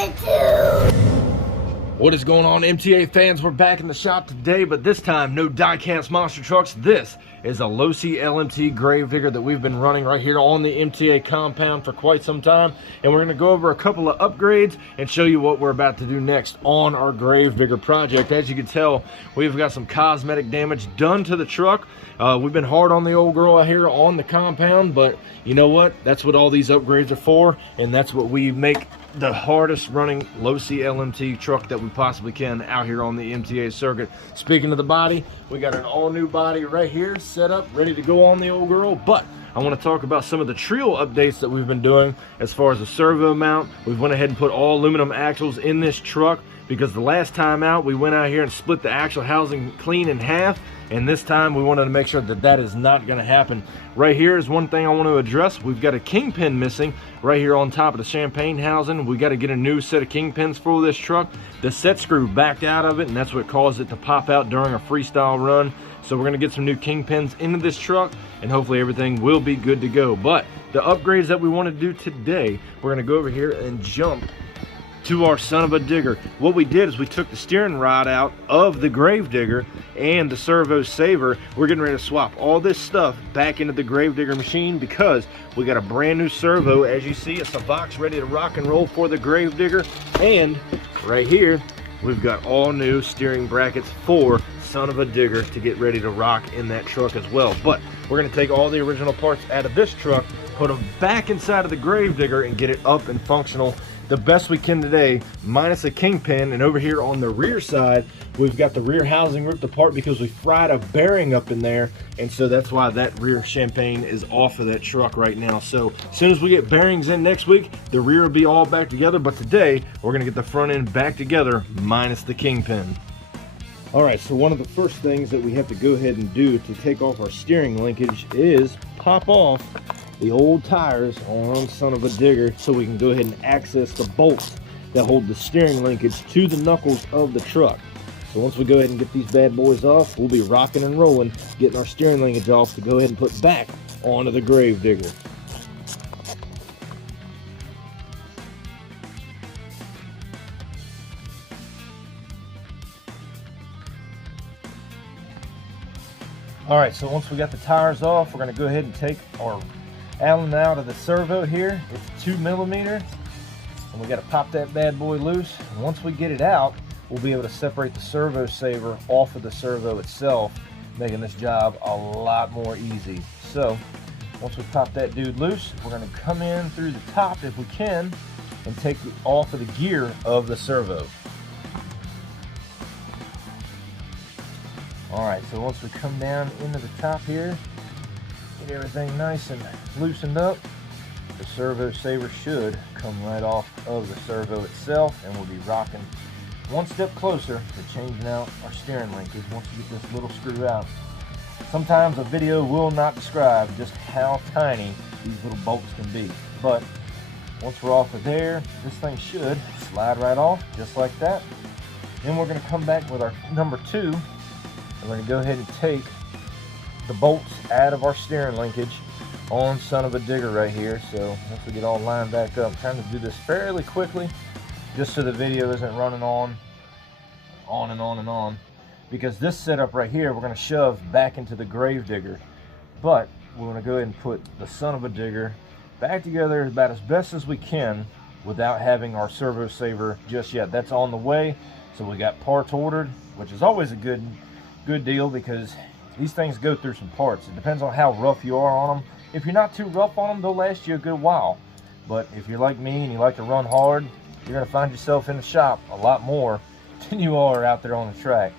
attitude. What is going on, MTA fans? We're back in the shop today, but this time no die-cast monster trucks. This is a Losi Lmt Grave Digger that we've been running right here on the MTA compound for quite some time, and we're going to go over a couple of upgrades and show you what we're about to do next on our Grave Digger project. As you can tell, we've got some cosmetic damage done to the truck. We've been hard on the old girl out here on the compound, but you know what? That's what all these upgrades are for, and that's what we make the hardest running Losi Lmt truck that we possibly can out here on the MTA circuit. Speaking of the body, we got an all new body right here set up, ready to go on the old girl. But I want to talk about some of the trio updates that we've been doing as far as the servo mount. We've went ahead and put all aluminum axles in this truck because the last time out we went out here and split the axle housing clean in half, and this time we wanted to make sure that that is not going to happen. Right here is one thing I want to address. We've got a kingpin missing right here on top of the champagne housing. We got to get a new set of kingpins for this truck. The set screw backed out of it, and that's what caused it to pop out during a freestyle run. So we're going to get some new kingpins into this truck, and hopefully everything will be good to go. But the upgrades that we want to do today, we're going to go over here and jump to our son of a digger. What we did is we took the steering rod out of the Grave Digger and the servo saver. We're getting ready to swap all this stuff back into the Grave Digger machine because we got a brand new servo. As you see, it's a Vox ready to rock and roll for the Grave Digger. And right here, we've got all new steering brackets for son of a digger to get ready to rock in that truck as well. But we're going to take all the original parts out of this truck, put them back inside of the Grave Digger, and get it up and functional the best we can today, minus a kingpin. And over here on the rear side, we've got the rear housing ripped apart because we fried a bearing up in there, and so that's why that rear champagne is off of that truck right now. So as soon as we get bearings in next week, the rear will be all back together, but today we're going to get the front end back together minus the kingpin. All right, so one of the first things that we have to go ahead and do to take off our steering linkage is pop off the old tires on son of a digger so we can go ahead and access the bolts that hold the steering linkage to the knuckles of the truck. So once we go ahead and get these bad boys off, we'll be rocking and rolling, getting our steering linkage off to go ahead and put back onto the Grave Digger. All right, so once we got the tires off, we're going to go ahead and take our Allen out of the servo here. It's 2 millimeters, and we got to pop that bad boy loose. And once we get it out, we'll be able to separate the servo saver off of the servo itself, making this job a lot more easy. So once we pop that dude loose, we're going to come in through the top if we can and take off of the gear of the servo. All right, so once we come down into the top here, get everything nice and loosened up, the servo saver should come right off of the servo itself, and we'll be rocking one step closer to changing out our steering linkage once we get this little screw out. Sometimes a video will not describe just how tiny these little bolts can be, but once we're off of there, this thing should slide right off just like that. Then we're going to come back with our number 2, and we're going to go ahead and take the bolts out of our steering linkage on son of a digger right here. So once we get all lined back up, I'm trying to do this fairly quickly just so the video isn't running on and on and on, because this setup right here we're going to shove back into the Grave Digger, but we're going to go ahead and put the son of a digger back together about as best as we can without having our servo saver just yet. That's on the way, so we got parts ordered, which is always a good deal because these things go through some parts. It depends on how rough you are on them. If you're not too rough on them, they'll last you a good while. But if you're like me and you like to run hard, you're going to find yourself in the shop a lot more than you are out there on the track.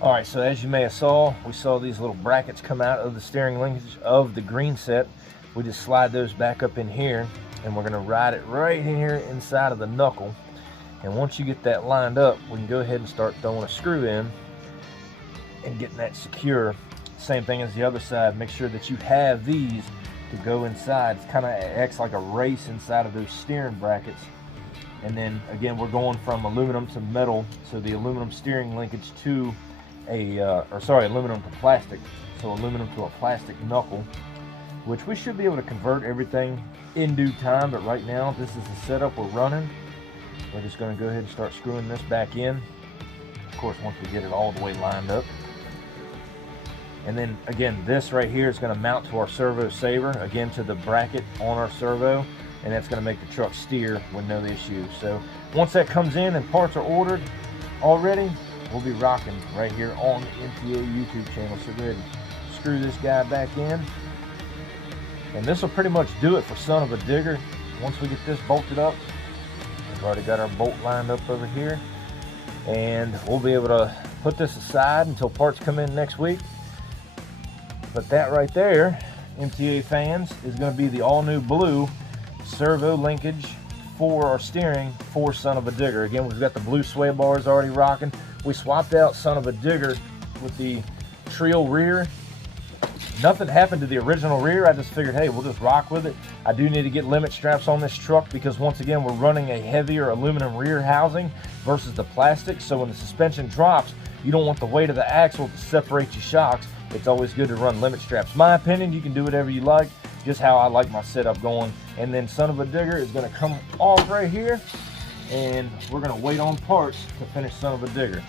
All right, so as you may have saw, we saw these little brackets come out of the steering linkage of the green set. We just slide those back up in here, and we're going to ride it right here inside of the knuckle. And once you get that lined up, we can go ahead and start throwing a screw in and getting that secure. Same thing as the other side. Make sure that you have these to go inside. It kind of acts like a race inside of those steering brackets. And then again, we're going from aluminum to metal, so the aluminum steering linkage to aluminum to plastic. So aluminum to a plastic knuckle, which we should be able to convert everything in due time. But right now, this is the setup we're running. we're just going to go ahead and start screwing this back in. Of course, once we get it all the way lined up. And then again, this right here is going to mount to our servo saver, again to the bracket on our servo, and that's going to make the truck steer with no issues. So once that comes in and parts are ordered already, we'll be rocking right here on the MTA YouTube channel. So go ahead and screw this guy back in. And this will pretty much do it for Son of a Digger. Once we get this bolted up, we've already got our bolt lined up over here. And we'll be able to put this aside until parts come in next week. But that right there, MTA fans, is going to be the all-new blue servo linkage for our steering for Son of a Digger. Again, we've got the blue sway bars already rocking. We swapped out Son of a Digger with the Trio rear. Nothing happened to the original rear. I just figured, hey, we'll just rock with it. I do need to get limit straps on this truck because once again, we're running a heavier aluminum rear housing versus the plastic. So when the suspension drops, you don't want the weight of the axle to separate your shocks. It's always good to run limit straps. My opinion, you can do whatever you like, just how I like my setup going. And then Son of a Digger is going to come off right here, and we're going to wait on parts to finish Son of a Digger.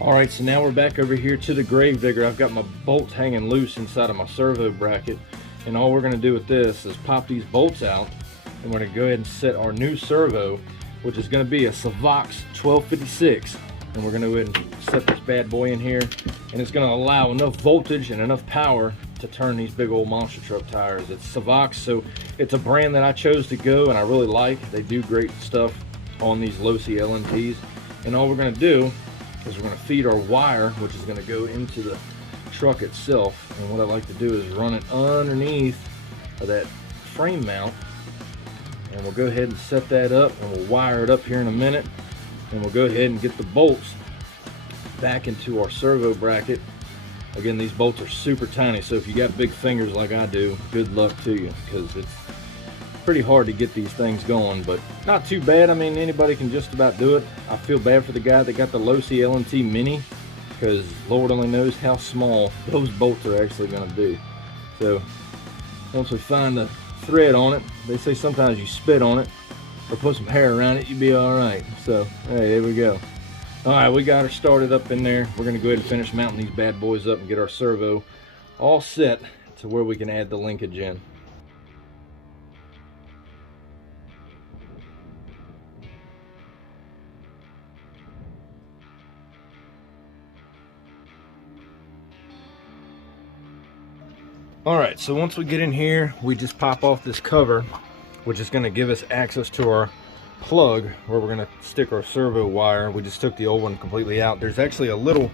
All right, so now we're back over here to the Grave Digger. I've got my bolts hanging loose inside of my servo bracket, and all we're going to do with this is pop these bolts out, and we're going to go ahead and set our new servo, which is going to be a Savox 1256. And we're going to go ahead and set this bad boy in here, and it's going to allow enough voltage and enough power to turn these big old monster truck tires. It's Savox, so it's a brand that I chose to go and I really like. They do great stuff on these Losi LMTs. And all we're going to do is we're going to feed our wire, which is going to go into the truck itself. And what I like to do is run it underneath of that frame mount, and we'll go ahead and set that up, and we'll wire it up here in a minute. And we'll go ahead and get the bolts back into our servo bracket. Again, these bolts are super tiny, so if you got big fingers like I do, good luck to you, because it's pretty hard to get these things going, but not too bad. I mean, anybody can just about do it. I feel bad for the guy that got the Losi LMT Mini, because Lord only knows how small those bolts are actually going to be. So once we find the thread on it, they say sometimes you spit on it or put some hair around it, you'd be all right. So hey, there we go. All right, we got her started up in there. We're going to go ahead and finish mounting these bad boys up and get our servo all set to where we can add the linkage in. All right, so once we get in here, we just pop off this cover, which is going to give us access to our plug where we're going to stick our servo wire. We just took the old one completely out. There's actually a little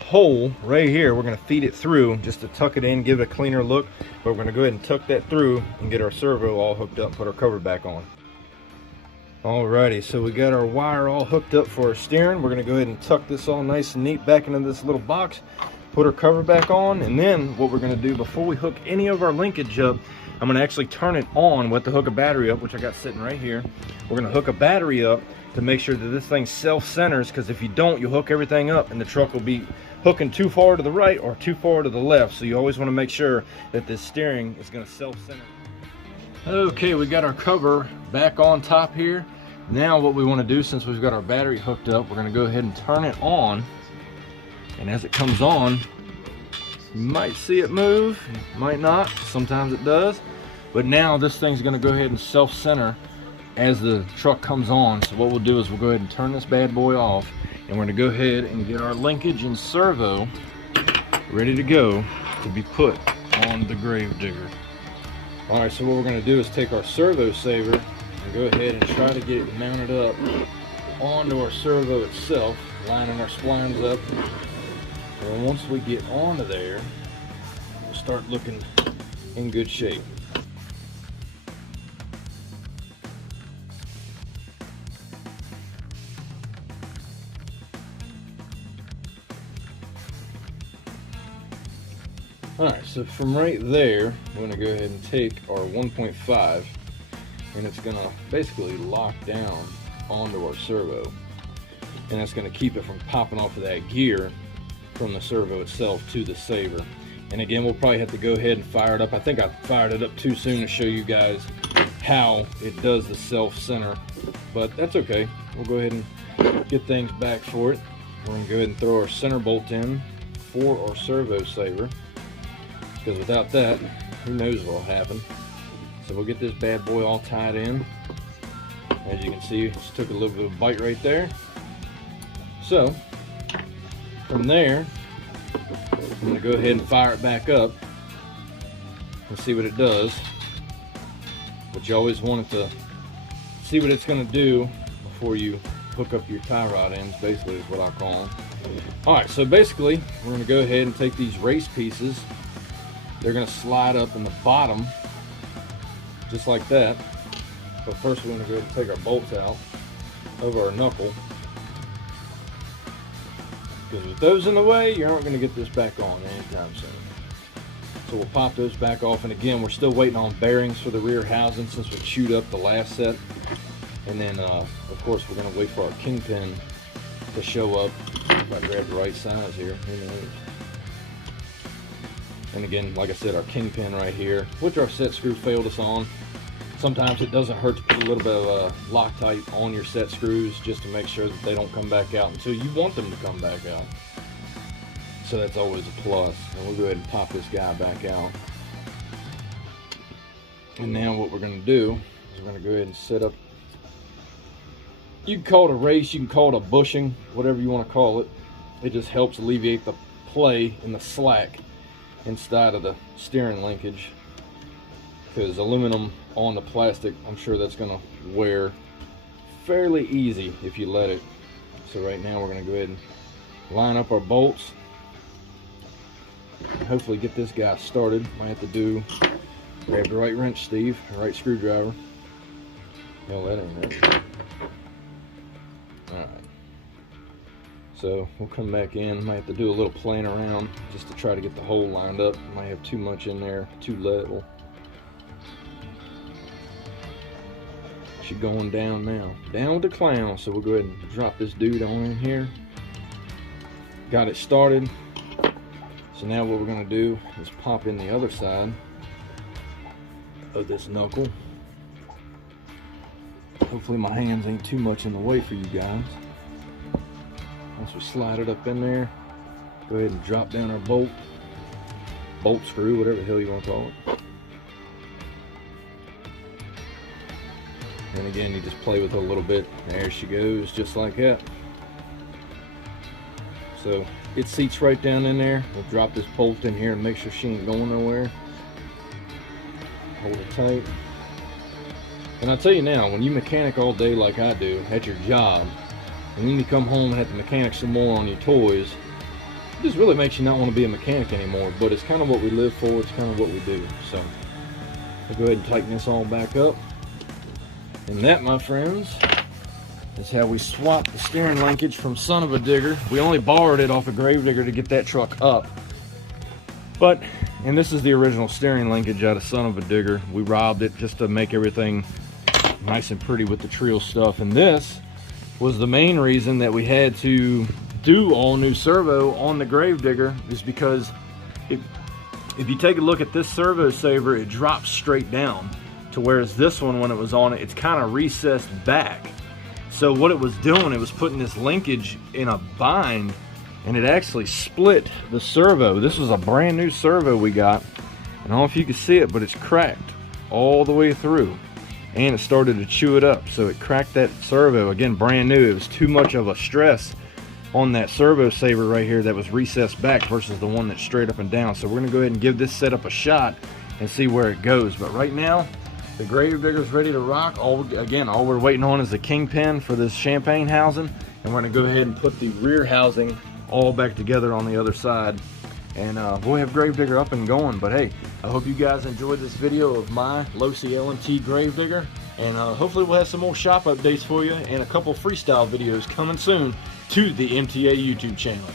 hole right here. We're going to feed it through just to tuck it in, give it a cleaner look. But we're going to go ahead and tuck that through and get our servo all hooked up and put our cover back on. Alrighty, so we got our wire all hooked up for our steering. We're going to go ahead and tuck this all nice and neat back into this little box, put our cover back on, and then what we're going to do before we hook any of our linkage up, I'm going to actually turn it on with the hook a battery up, which I got sitting right here. We're going to hook a battery up to make sure that this thing self-centers, because if you don't, you'll hook everything up and the truck will be hooking too far to the right or too far to the left. So you always want to make sure that this steering is going to self-center. Okay, we got our cover back on top here. Now what we want to do, since we've got our battery hooked up, we're going to go ahead and turn it on. And as it comes on, you might see it move, might not, sometimes it does. But now this thing's going to go ahead and self-center as the truck comes on. So what we'll do is we'll go ahead and turn this bad boy off, and we're going to go ahead and get our linkage and servo ready to go to be put on the Grave Digger. Alright, so what we're going to do is take our servo saver and go ahead and try to get it mounted up onto our servo itself, lining our splines up. And once we get onto there, we'll start looking in good shape. Alright, so from right there, we're going to go ahead and take our 1.5, and it's going to basically lock down onto our servo. And that's going to keep it from popping off of that gear from the servo itself to the saver. And again, we'll probably have to go ahead and fire it up. I think I fired it up too soon to show you guys how it does the self-center, but that's okay. We'll go ahead and get things back for it. We're going to go ahead and throw our center bolt in for our servo saver, because without that, who knows what will happen. So we'll get this bad boy all tied in. As you can see, it just took a little bit of a bite right there. So from there, I'm going to go ahead and fire it back up and see what it does. But you always want it to see what it's going to do before you hook up your tie rod ends, basically is what I call them. Alright, so basically we're going to go ahead and take these race pieces. They're going to slide up in the bottom just like that. But first we're going to go ahead and take our bolts out over our knuckle, because with those in the way, you aren't going to get this back on anytime soon. So we'll pop those back off, and again, we're still waiting on bearings for the rear housing since we chewed up the last set. And then, of course, we're going to wait for our kingpin to show up. If I grab the right size here, who knows? And again, like I said, our kingpin right here, which our set screw failed us on. Sometimes it doesn't hurt to put a little bit of Loctite on your set screws just to make sure that they don't come back out until you want them to come back out. So that's always a plus. And we'll go ahead and pop this guy back out. And now what we're going to do is we're going to go ahead and set up. You can call it a race, you can call it a bushing, whatever you want to call it. It just helps alleviate the play and the slack inside of the steering linkage. Because aluminum on the plastic, I'm sure that's going to wear fairly easy if you let it. So right now we're going to go ahead and line up our bolts. Hopefully get this guy started. Might have to grab the right wrench, Steve, the right screwdriver. No, that ain't it. Alright. So we'll come back in. Might have to do a little playing around just to try to get the hole lined up. Might have too much in there, too little. Going down now. Down with the clown. So we'll go ahead and drop this dude on in here. Got it started. So now what we're going to do is pop in the other side of this knuckle. Hopefully my hands ain't too much in the way for you guys. Once we slide it up in there, go ahead and drop down our bolt screw, whatever the hell you want to call it. And again, you just play with it a little bit. There she goes, just like that. So it seats right down in there. We'll drop this bolt in here and make sure she ain't going nowhere. Hold it tight. And I'll tell you now, when you mechanic all day like I do at your job, and then you come home and have to mechanic some more on your toys, it just really makes you not want to be a mechanic anymore. But it's kind of what we live for. It's kind of what we do. So I'll go ahead and tighten this all back up. And that, my friends, is how we swapped the steering linkage from Son of a Digger. We only borrowed it off a Grave Digger to get that truck up. And this is the original steering linkage out of Son of a Digger. We robbed it just to make everything nice and pretty with the Trio stuff. And this was the main reason that we had to do all new servo on the Grave Digger, is because if you take a look at this servo saver, it drops straight down. To whereas this one, when it was on it, it's kind of recessed back. So what it was doing, it was putting this linkage in a bind, and it actually split the servo. This was a brand new servo we got. I don't know if you can see it, but it's cracked all the way through. And it started to chew it up. So it cracked that servo, again, brand new. It was too much of a stress on that servo saver right here that was recessed back versus the one that's straight up and down. So we're gonna go ahead and give this setup a shot and see where it goes. But right now, the Grave Digger's ready to rock. All we're waiting on is the kingpin for this champagne housing, and we're gonna go ahead and put the rear housing all back together on the other side, and we'll have Grave Digger up and going. But hey, I hope you guys enjoyed this video of my Losi Lmt Grave Digger, and hopefully we'll have some more shop updates for you and a couple freestyle videos coming soon to the MTA YouTube channel.